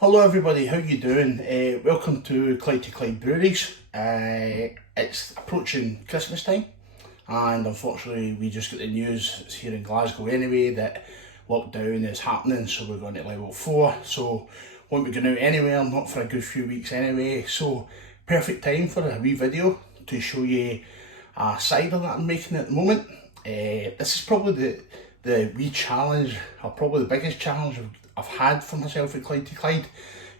Hello everybody, how you doing? Welcome to Clyde Breweries. It's approaching Christmas time and unfortunately we just got the news, it's here in Glasgow anyway, that lockdown is happening, so we're going to level 4, so won't be going out anywhere, not for a good few weeks anyway, so perfect time for a wee video to show you a cider that I'm making at the moment. This is probably the wee challenge, or probably the biggest challenge I've had for myself at Clyde.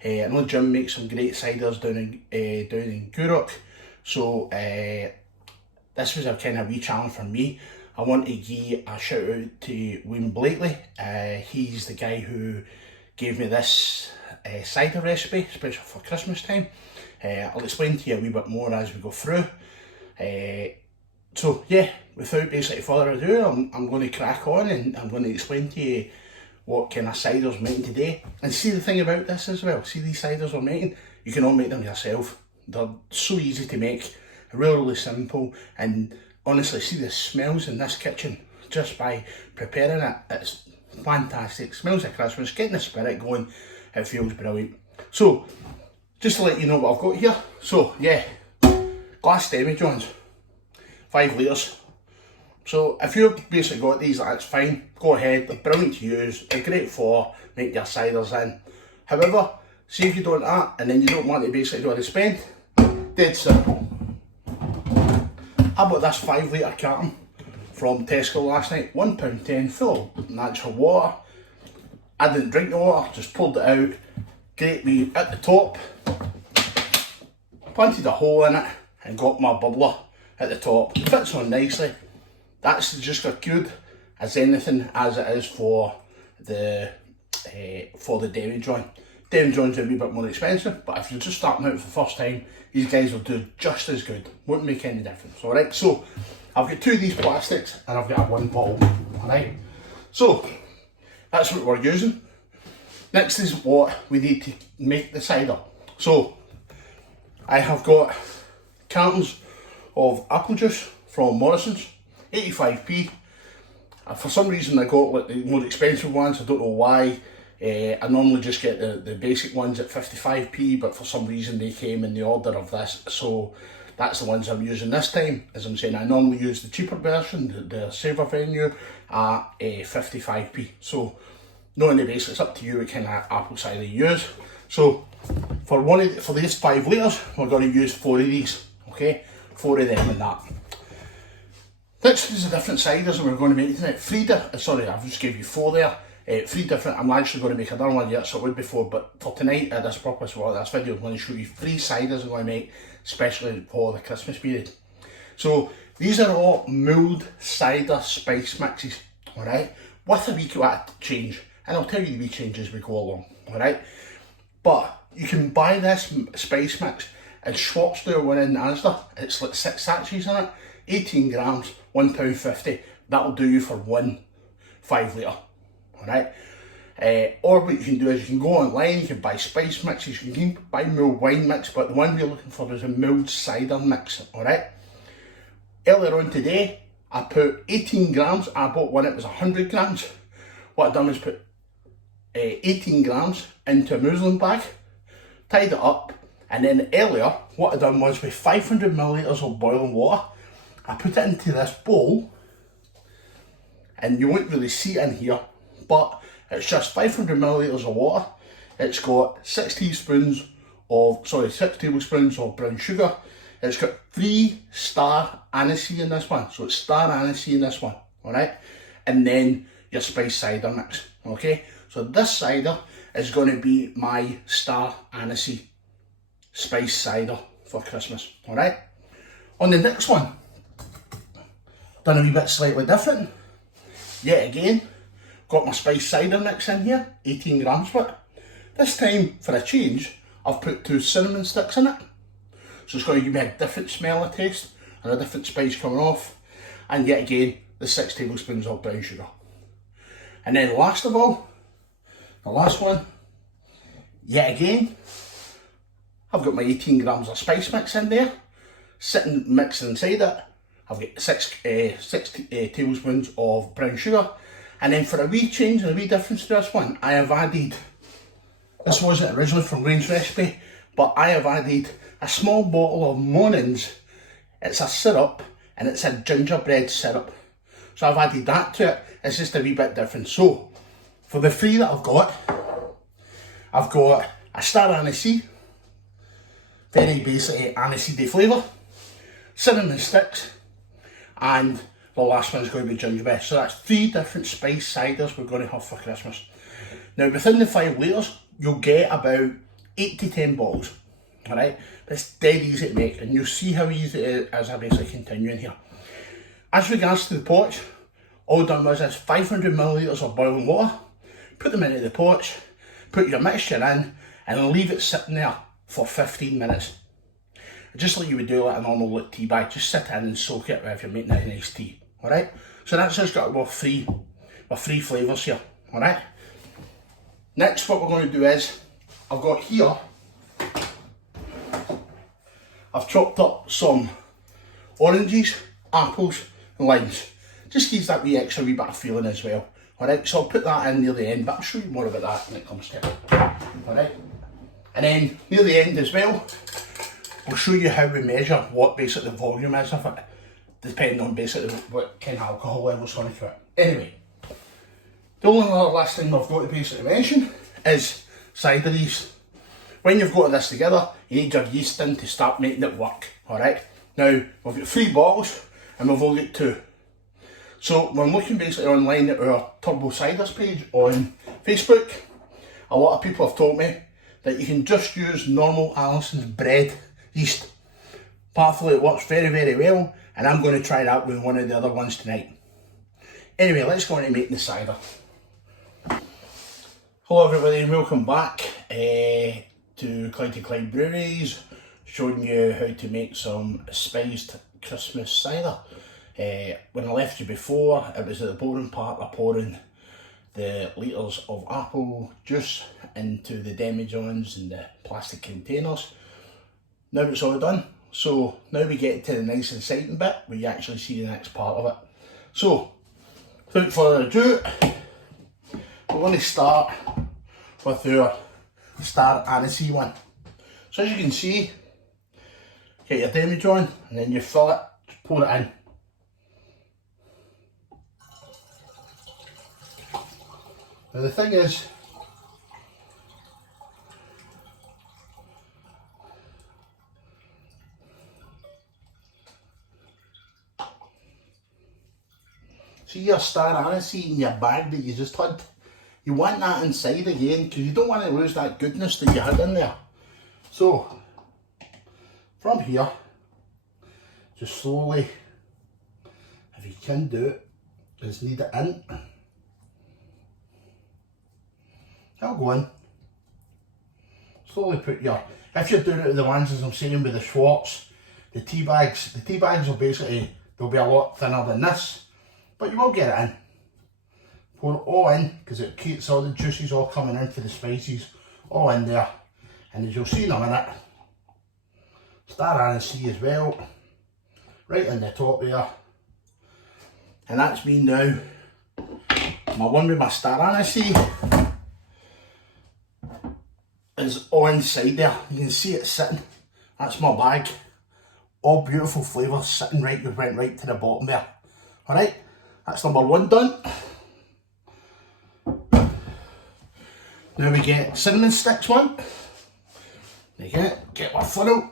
I know Jim makes some great ciders down in Gourock, so this was a kind of wee challenge for me. I want to give a shout out to Wayne Blakely. He's the guy who gave me this cider recipe, especially for Christmas time. I'll explain to you a wee bit more as we go through. So yeah, without basically further ado, I'm going to crack on and I'm going to explain to you what kind of ciders I'm making today. And see, the thing about this as well, see these ciders I'm making, you can all make them yourself. They're so easy to make, really simple, and honestly, see the smells in this kitchen just by preparing it, it's fantastic. Smells of Christmas, getting the spirit going, it feels brilliant. So, just to let you know what I've got here, so yeah, glass demijohns, 5 litres. So if you've basically got these, that's fine, go ahead, they're brilliant to use, they're great for making your ciders in. However, see if you don't that, and then you don't want to basically do a spend, dead simple. I bought this 5 litre carton from Tesco last night, £1.10, full of natural water. I didn't drink the water, just pulled it out, great wee at the top, planted a hole in it and got my bubbler at the top, fits on nicely. That's just as good as anything as it is for the demijohn. Demijohn's a wee bit more expensive, but if you're just starting out for the first time, these guys will do just as good. Won't make any difference. Alright, so I've got 2 of these plastics and I've got 1 bottle. Alright, so that's what we're using. Next is what we need to make the cider. So I have got cartons of apple juice from Morrison's, 85p. For some reason I got like the more expensive ones, I don't know why. I normally just get the basic ones at 55p, but for some reason they came in the order of this, so that's the ones I'm using this time. As I'm saying, I normally use the cheaper version, the Saver Venue, at 55p. So knowing the base, it's up to you what kind of apple cider you use. So for these 5 litres, we're going to use 4 of these, okay? 4 of them and that. Next is the different ciders that we're going to make tonight. Sorry, I've just gave you 4 there. 3 different, I'm actually going to make another one yet, so it would be 4, but for tonight, at this purpose, well, this video, I'm going to show you 3 ciders I'm going to make, especially for the Christmas period. So, these are all mulled cider spice mixes, alright, with a wee change, and I'll tell you the wee changes as we go along, alright. But, you can buy this spice mix, and Schwartz do one in Asda, it's like 6 sachets in it, 18 grams, £1.50, that'll do you for 1 5 litre, alright. Or what you can do is you can go online, you can buy spice mixes, you can buy mulled wine mix, but the one we're looking for is a mulled cider mix, alright. Earlier on today, I put 18 grams, I bought one, it was 100 grams. What I've done is put 18 grams into a muslin bag, tied it up, and then earlier, what I've done was with 500 millilitres of boiling water, I put it into this bowl, and you won't really see it in here, but it's just 500 millilitres of water. It's got 6 tablespoons of brown sugar. It's got 3 star anise in this one, so it's star anise in this one, alright? And then your spice cider mix, okay? So this cider is going to be my star anise spice cider for Christmas, alright? On the next one, done a wee bit slightly different. Yet again, got my spice cider mix in here, 18 grams of it. This time, for a change, I've put 2 cinnamon sticks in it. So it's going to give me a different smell and taste, and a different spice coming off. And yet again, the 6 tablespoons of brown sugar. And then last of all, the last one, yet again, I've got my 18 grams of spice mix in there, sitting mixed inside it. I've got 6 tablespoons of brown sugar, and then for a wee change and a wee difference to this one, I have added This wasn't originally from Wayne's recipe, but I have added a small bottle of Monins. It's a syrup and it's a gingerbread syrup. So I've added that to it. It's just a wee bit different. So for the three that I've got a star anise, very basically aniseedy flavour, cinnamon sticks, and the last one's going to be gingerbread. So that's 3 different spice ciders we're going to have for Christmas. Now within the 5 litres, you'll get about 8 to 10 bottles. Alright, it's dead easy to make, and you'll see how easy it is as I basically continue in here. As regards to the pots, all done was this 500 millilitres of boiling water, put them into the pots, put your mixture in, and leave it sitting there for 15 minutes. Just like you would do like a normal tea bag, just sit in and soak it if you're making a nice tea. Alright, so that's just got about three flavours here. Alright, next what we're going to do is, I've got here, I've chopped up some oranges, apples and limes. Just gives that wee extra wee bit of feeling as well. Alright, so I'll put that in near the end, but I'll show you more about that when it comes to it. Alright, and then near the end as well, we'll show you how we measure what basically the volume is of it, depending on basically what kind of alcohol level's going to it. Anyway, the only other last thing I've got to basically mention is cider yeast. When you've got this together, you need your yeast in to start making it work. Alright, now we've got 3 bottles and we've only got 2. So when looking basically online at our Turbo Ciders page on Facebook, a lot of people have told me that you can just use normal Allison's bread yeast. Partly it works very, very well, and I'm going to try that with one of the other ones tonight. Anyway, let's go into making the cider. Hello everybody and welcome back to Clyde Breweries, showing you how to make some spiced Christmas cider. When I left you before, it was at the boring part of pouring the litres of apple juice into the demijohns and the plastic containers. Now it's all done, so now we get to the nice exciting bit where you actually see the next part of it. So, without further ado, we're going to start with our star anise one. So as you can see, get your demijohn and then you fill it, just pour it in. Now the thing is, see your star anise in your bag that you just had, you want that inside again because you don't want to lose that goodness that you had in there. So, from here, just slowly, if you can do it, just knead it in. I'll go in. Slowly put your, if you're doing it with the ones as I'm saying with the Schwartz, the tea bags will basically, they'll be a lot thinner than this, but you will get it in. Pour it all in, because it keeps all the juices all coming in for the spices, all in there. And as you'll see in a minute, star anise as well, right in the top there. And that's me now, my one with my star anise is all inside there. You can see it sitting, that's my bag. All beautiful flavours sitting right, we went right to the bottom there. Alright, that's number 1 done. Now we get cinnamon sticks one. Again, get my funnel.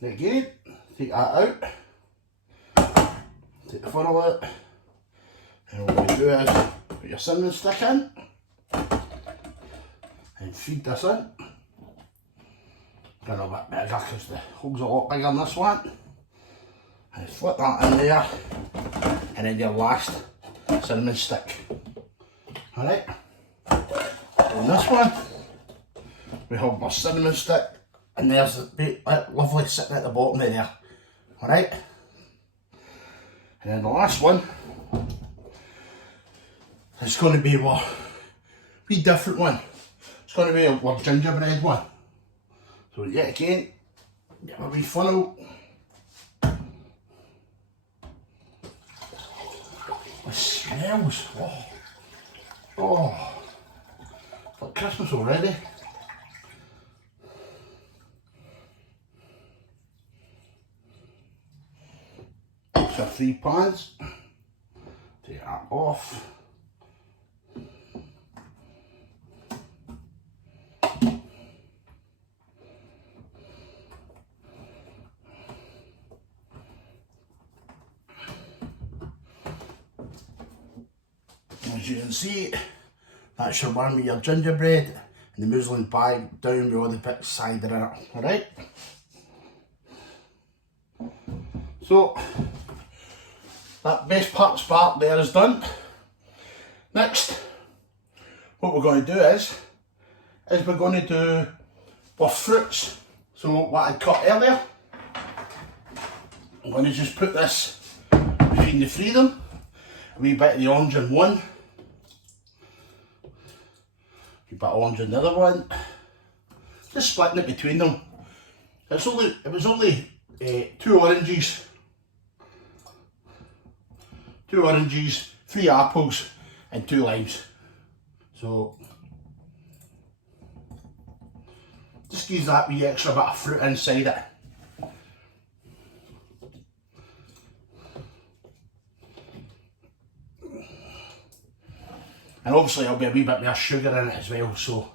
Again, take that out. Take the funnel out. And what we do is put your cinnamon stick in and feed this in. Get a bit bigger because the hole's a lot bigger than this one. And flip that in there, and then your last cinnamon stick. Alright, on this one we have our cinnamon stick, and there's the lovely sitting at the bottom of there. Alright, and then the last one, It's going to be a wee different one. It's going to be a gingerbread one. So yet again, get a wee funnel. It smells, oh, it's like Christmas already. So 3 pans, take that off. As you can see, that's your one with your gingerbread and the muslin bag down with all the bits of cider in it, alright? So, that best part's part there is done. Next, what we're going to do is we're going to do our fruits. So what I cut earlier, I'm going to just put this between the three of them. A wee bit of the orange in one, a wee bit of orange in the other one. Just splitting it between them. It was only 2 oranges. 2 oranges, 3 apples and 2 limes. So just gives that wee extra bit of fruit inside it. And obviously there'll be a wee bit more sugar in it as well, so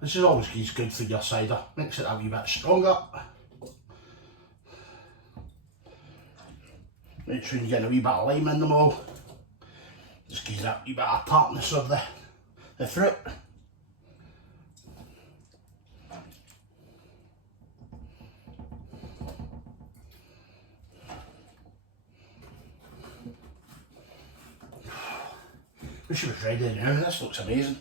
this is always good for your cider. Makes it a wee bit stronger. Make sure you get a wee bit of lime in them all. Just gives that wee bit of tartness of the fruit. Wish it was ready now, this looks amazing.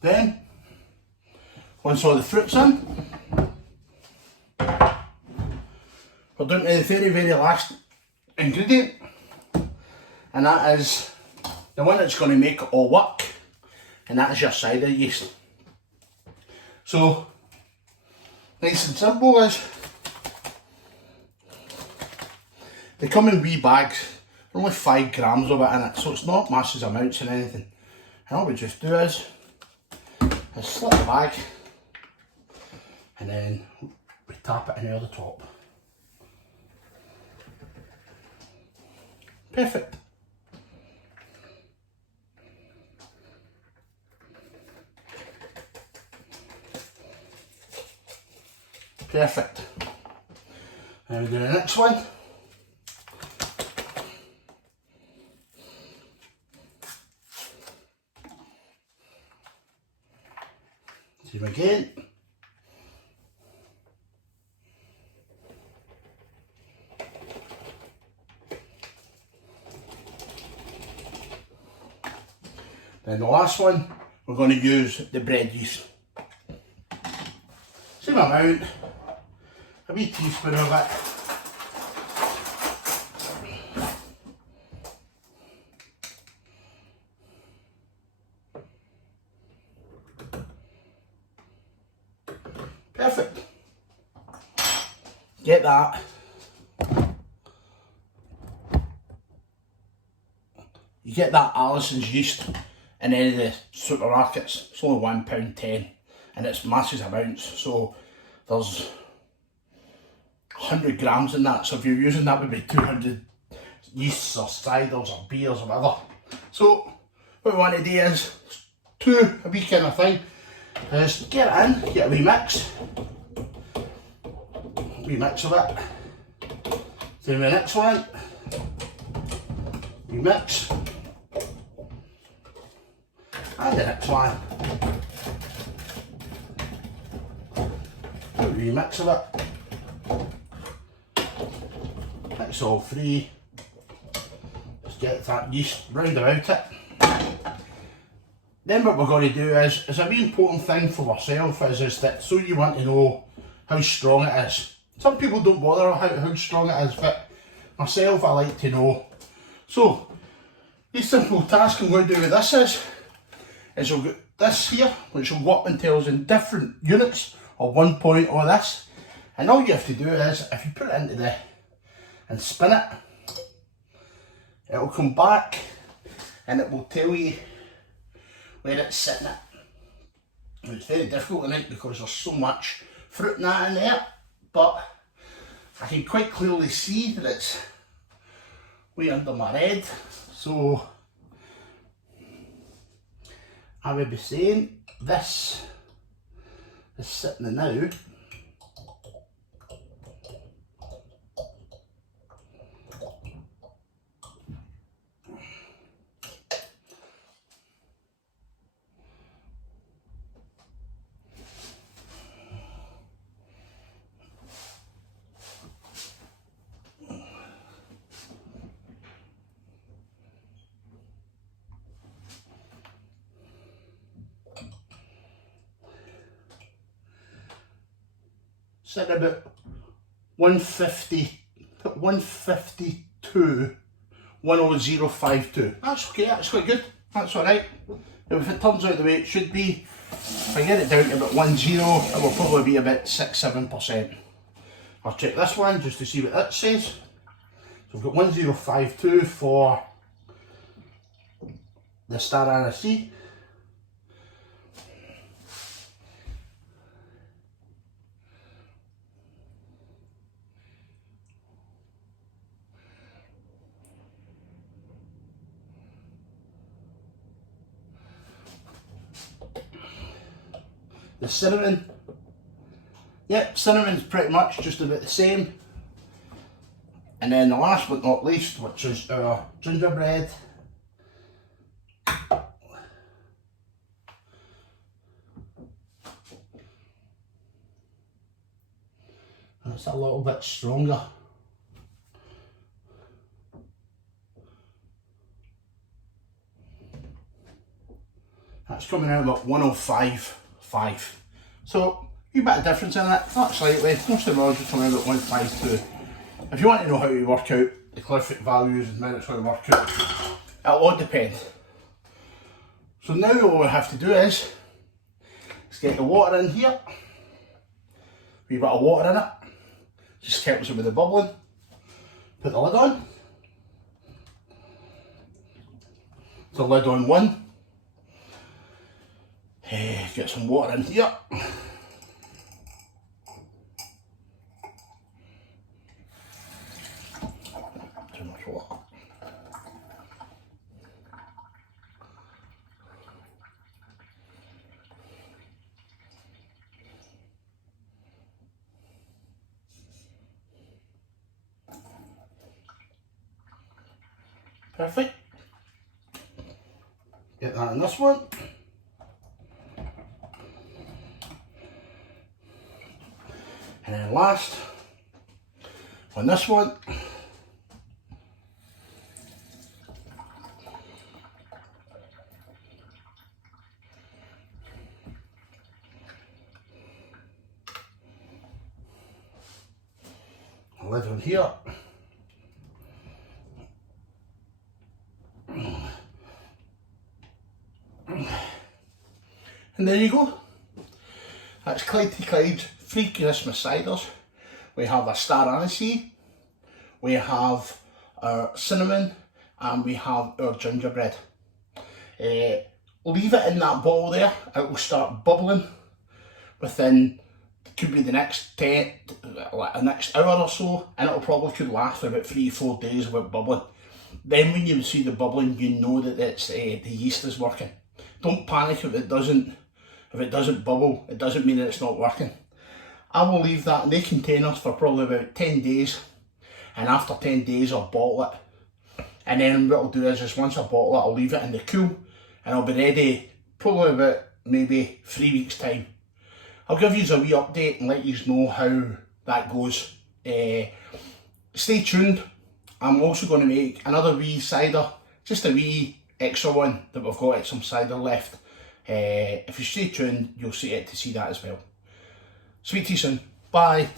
Then, once all the fruit's in, we're down to the very last ingredient, and that is the one that's going to make it all work, and that is your cider yeast. So, nice and simple is, they come in wee bags, only 5 grams of it in it, so it's not massive amounts and anything. And all we just do is slit the bag, and then we tap it in over the top. Perfect. Perfect. Now we do the next one. Same again. Then the last one, we're going to use the bread yeast. Same amount, a wee teaspoon of it. Perfect. Get that. You get that Alison's yeast in any of the supermarkets. It's only £1.10 and it's massive amounts. So there's 100 grams in that. So if you're using that, would be 200 yeasts or ciders or beers or whatever. So what we want to do is a wee kind of thing. Is get it in, get a wee mix of it. Then the next one, wee mix, and the next one, a wee mix of it. Mix all three. Just get that yeast round about it. Then what we're going to do is a really important thing for ourselves is that, so you want to know how strong it is. Some people don't bother how strong it is, but myself, I like to know. So, the simple task I'm going to do with this is I'll get this here, which will go up and tell us in different units or 1 point or this. And all you have to do is, if you put it into the, and spin it, it'll come back and it will tell you where it's sitting at. And it's very difficult tonight because there's so much fruit and that in there, but I can quite clearly see that it's way under my head. So I would be saying this is sitting now sitting about 152, 10052. That's okay, that's quite good, that's alright. If it turns out the way it should be, if I get it down to about 10, it will probably be about 6-7%. I'll check this one just to see what that says. So we've got 1052 for the Star Anise. The cinnamon, yep, cinnamon's pretty much just about the same. And then the last but not least, which is our gingerbread. It's a little bit stronger. That's coming out about 105.5. So, a bit of difference in it, not slightly. Most of the rods are coming out about 152. If you want to know how to work out the calorific values and how it's going to work out, it'll all depend. So now all we have to do is get the water in here. A wee bit of water in it. Just helps it with the bubbling. Put the lid on. The lid on one. Get some water in here. Too much water. Perfect. Get that in this one. And then last, on this one, a lid on here. And there you go. That's Clyde to Clyde 3 Christmas ciders. We have a Star Anise, we have our cinnamon, and we have our gingerbread. Leave it in that bottle there, it will start bubbling within, could be the next next hour or so, and it'll probably could last for about 3-4 days without bubbling. Then when you see the bubbling, you know that it's the yeast is working. Don't panic if it doesn't bubble. It doesn't mean that it's not working. I will leave that in the containers for probably about 10 days, and after 10 days I'll bottle it. And then what I'll do is just once I bottle it, I'll leave it in the cool, and I'll be ready probably about maybe 3 weeks time. I'll give you a wee update and let you know how that goes. Stay tuned. I'm also going to make another wee cider, just a wee extra one that we've got, some cider left. If you stay tuned, you'll get to see that as well. Speak to you soon. Bye.